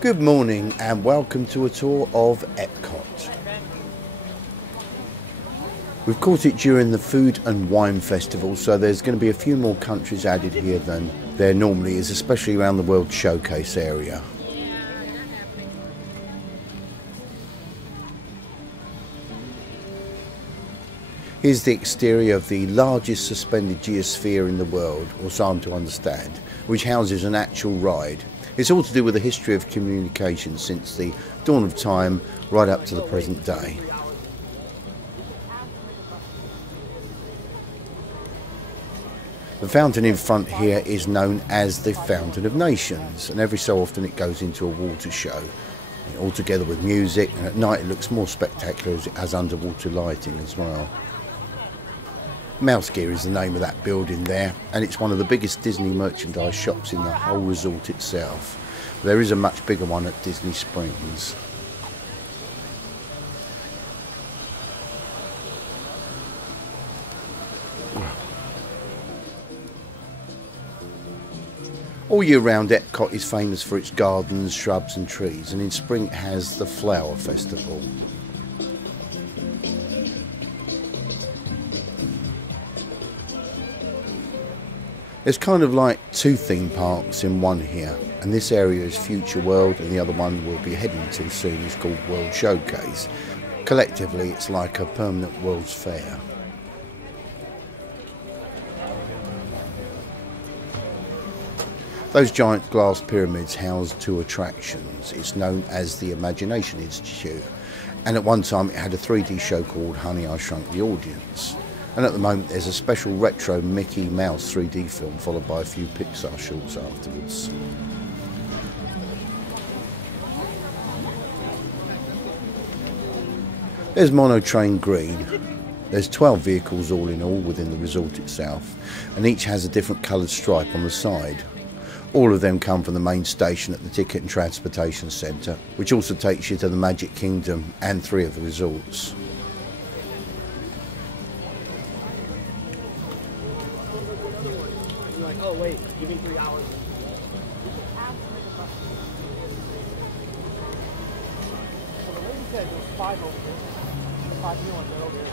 Good morning and welcome to a tour of Epcot. We've caught it during the Food and Wine Festival, so there's going to be a few more countries added here than there normally is, especially around the World Showcase area. Here's the exterior of the largest suspended geosphere in the world, or so I'm to understand, which houses an actual ride. It's all to do with the history of communication since the dawn of time right up to the present day. The fountain in front here is known as the Fountain of Nations, and every so often it goes into a water show, all together with music, and at night it looks more spectacular as it has underwater lighting as well. Mouse Gear is the name of that building there, and it's one of the biggest Disney merchandise shops in the whole resort itself. There is a much bigger one at Disney Springs. All year round, Epcot is famous for its gardens, shrubs and trees, and in spring it has the Flower Festival. There's kind of like two theme parks in one here, and this area is Future World and the other one we'll be heading to soon is called World Showcase. Collectively it's like a permanent World's Fair. Those giant glass pyramids house two attractions. It's known as the Imagination Institute, and at one time it had a 3D show called Honey, I Shrunk the Audience. And at the moment there's a special retro Mickey Mouse 3D film followed by a few Pixar shorts afterwards. There's Monotrain Green. There's 12 vehicles all in all within the resort itself, and each has a different coloured stripe on the side. All of them come from the main station at the Ticket and Transportation Centre, which also takes you to the Magic Kingdom and 3 of the resorts. Oh wait, give me 3 hours. Well, the lady said there's 5 over there. There's 5 new ones over there.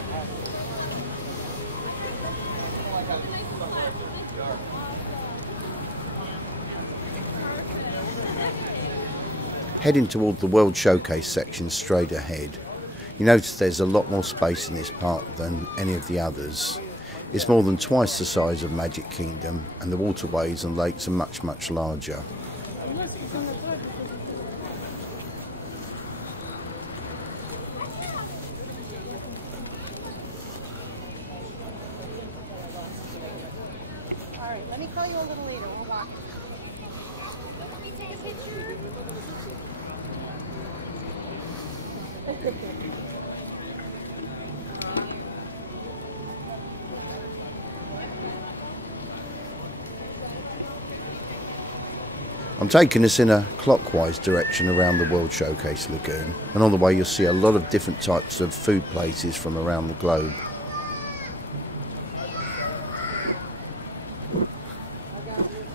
Heading toward the World Showcase section straight ahead. You notice there's a lot more space in this park than any of the others. It's more than twice the size of Magic Kingdom, and the waterways and lakes are much, much larger. Alright, let me call you a little later. We'll walk. Let me take a picture. I'm taking us in a clockwise direction around the World Showcase Lagoon, and on the way you'll see a lot of different types of food places from around the globe.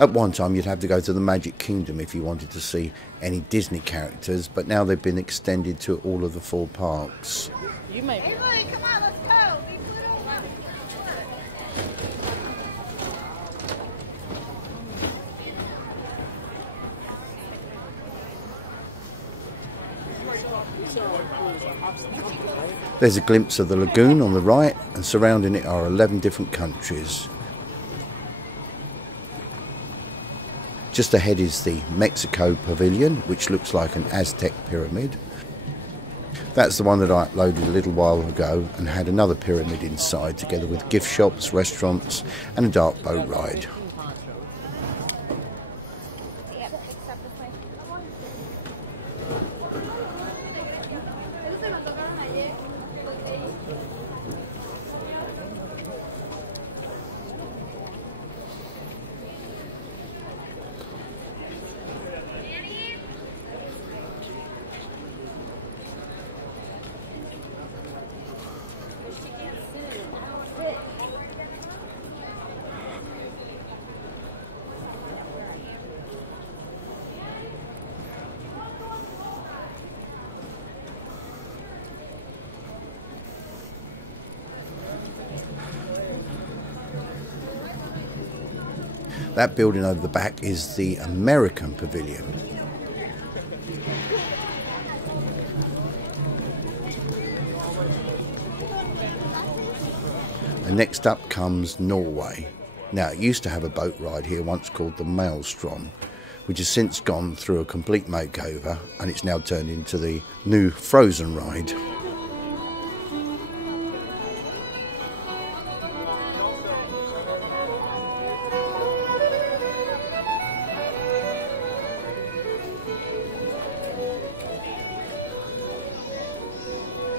At one time you'd have to go to the Magic Kingdom if you wanted to see any Disney characters, but now they've been extended to all of the 4 parks. You may. Everybody, come on, let's go. There's a glimpse of the lagoon on the right, and surrounding it are 11 different countries. Just ahead is the Mexico Pavilion, which looks like an Aztec pyramid. That's the one that I uploaded a little while ago and had another pyramid inside, together with gift shops, restaurants and a dark boat ride. That building over the back is the American Pavilion. And next up comes Norway. Now, it used to have a boat ride here once called the Maelstrom, which has since gone through a complete makeover, and it's now turned into the new Frozen ride.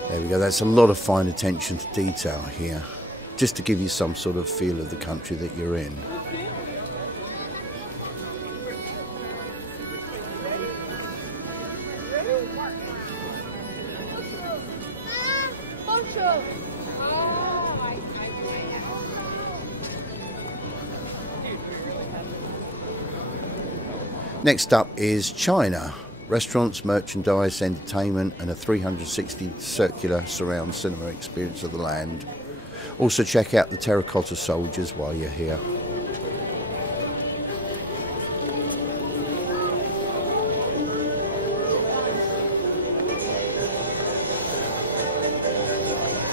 There we go, that's a lot of fine attention to detail here, just to give you some sort of feel of the country that you're in. Next up is China. Restaurants, merchandise, entertainment, and a 360 circular surround cinema experience of the land. Also check out the terracotta soldiers while you're here.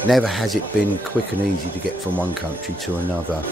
Never has it been quick and easy to get from one country to another.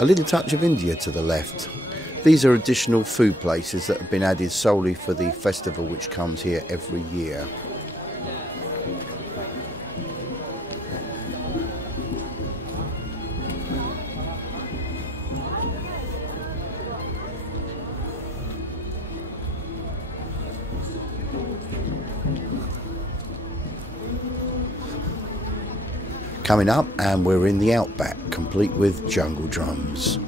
A little touch of India to the left. These are additional food places that have been added solely for the festival which comes here every year. Coming up, and we're in the outback, complete with jungle drums.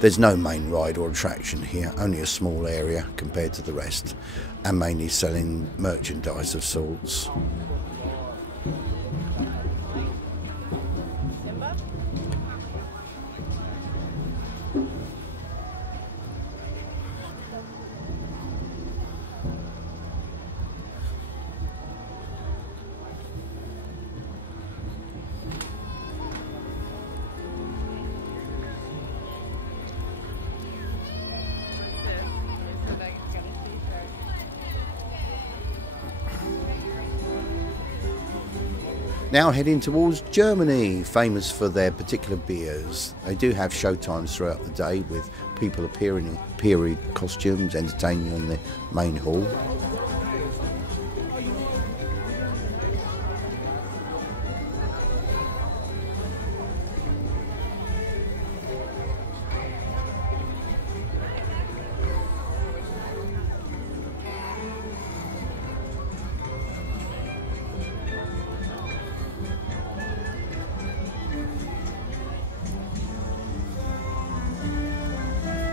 There's no main ride or attraction here, only a small area compared to the rest, and mainly selling merchandise of sorts. Now heading towards Germany, famous for their particular beers. They do have showtimes throughout the day with people appearing in period costumes, entertaining in the main hall.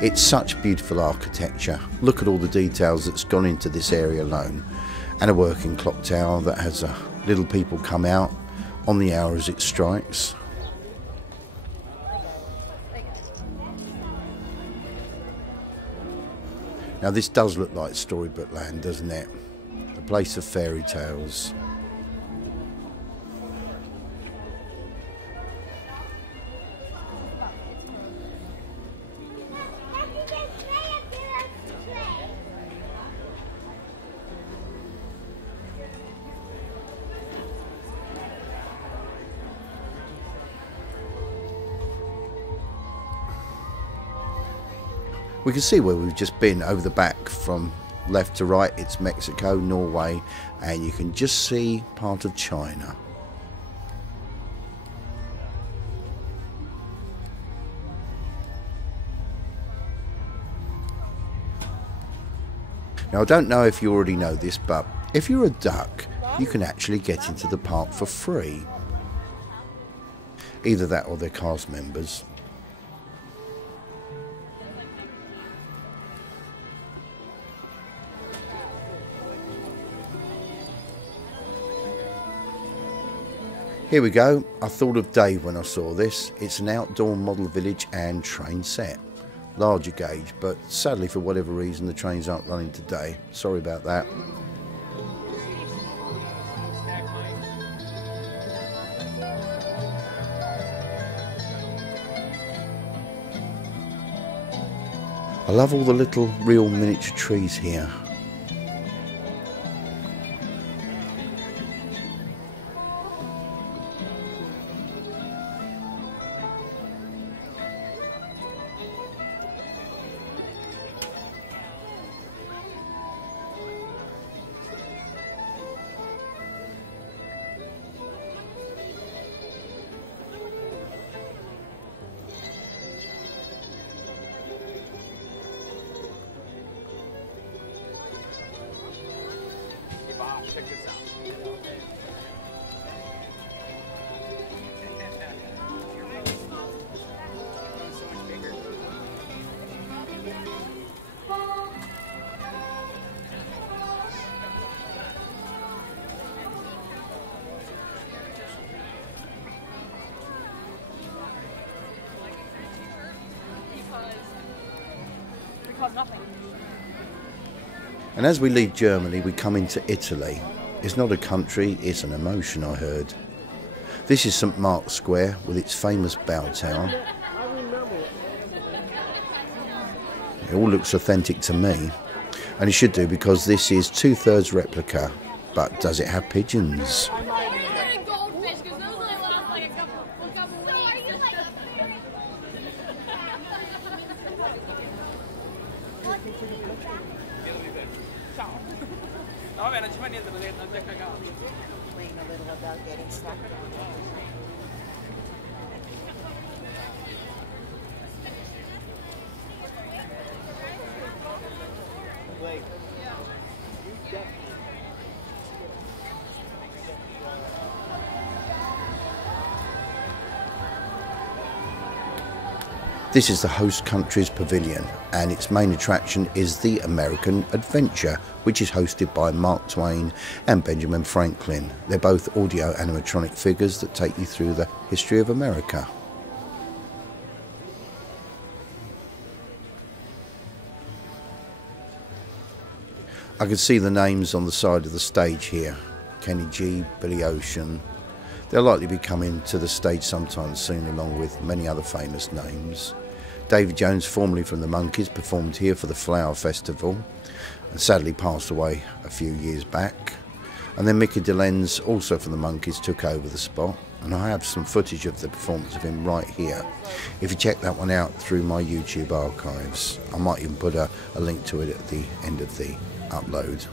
It's such beautiful architecture. Look at all the details that's gone into this area alone. And a working clock tower that has little people come out on the hour as it strikes. Now this does look like Storybook Land, doesn't it? A place of fairy tales. We can see where we've just been over the back from left to right. It's Mexico, Norway, and you can just see part of China. Now I don't know if you already know this, but if you're a duck, you can actually get into the park for free. Either that or they're cast members. Here we go. I thought of Dave when I saw this. It's an outdoor model village and train set. Larger gauge, but sadly for whatever reason the trains aren't running today. Sorry about that. I love all the little real miniature trees here. Check this out. So much bigger. Because nothing. And as we leave Germany, we come into Italy. It's not a country, it's an emotion, I heard. This is St. Mark's Square with its famous bell tower. It all looks authentic to me, and it should do because this is 2/3 replica. But does it have pigeons? Complain a little about getting stuck on there. This is the host country's pavilion, and its main attraction is the American Adventure, which is hosted by Mark Twain and Benjamin Franklin. They're both audio animatronic figures that take you through the history of America. I can see the names on the side of the stage here. Kenny G, Billy Ocean. They'll likely be coming to the stage sometime soon, along with many other famous names. David Jones, formerly from the Monkees, performed here for the Flower Festival and sadly passed away a few years back. And then Mickey DeLenz, also from the Monkees, took over the spot. And I have some footage of the performance of him right here. If you check that one out through my YouTube archives, I might even put a link to it at the end of the upload.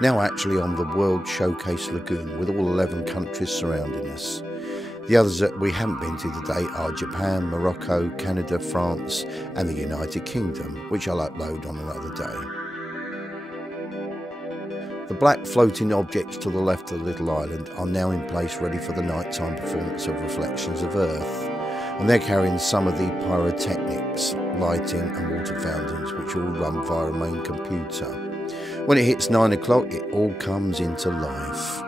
Now actually on the World Showcase Lagoon with all 11 countries surrounding us. The others that we haven't been to today are Japan, Morocco, Canada, France and the United Kingdom, which I'll upload on another day. The black floating objects to the left of the little island are now in place ready for the nighttime performance of Reflections of Earth. And they're carrying some of the pyrotechnics, lighting and water fountains, which all run via a main computer. When it hits 9 o'clock, it all comes into life.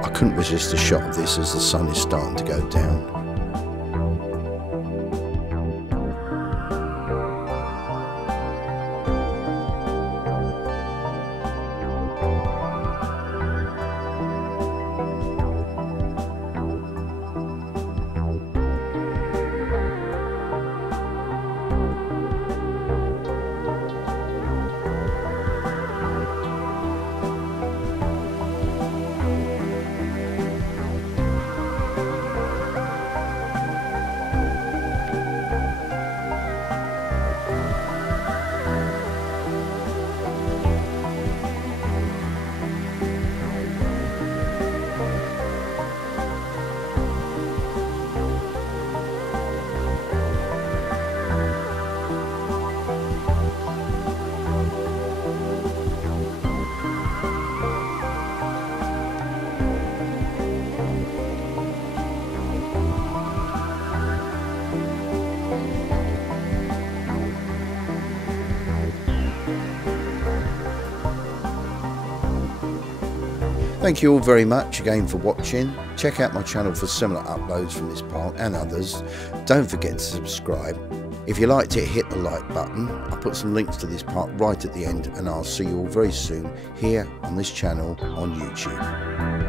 I couldn't resist a shot of this as the sun is starting to go down. Thank you all very much again for watching. Check out my channel for similar uploads from this park and others. Don't forget to subscribe. If you liked it, hit the like button. I'll put some links to this park right at the end, and I'll see you all very soon here on this channel on YouTube.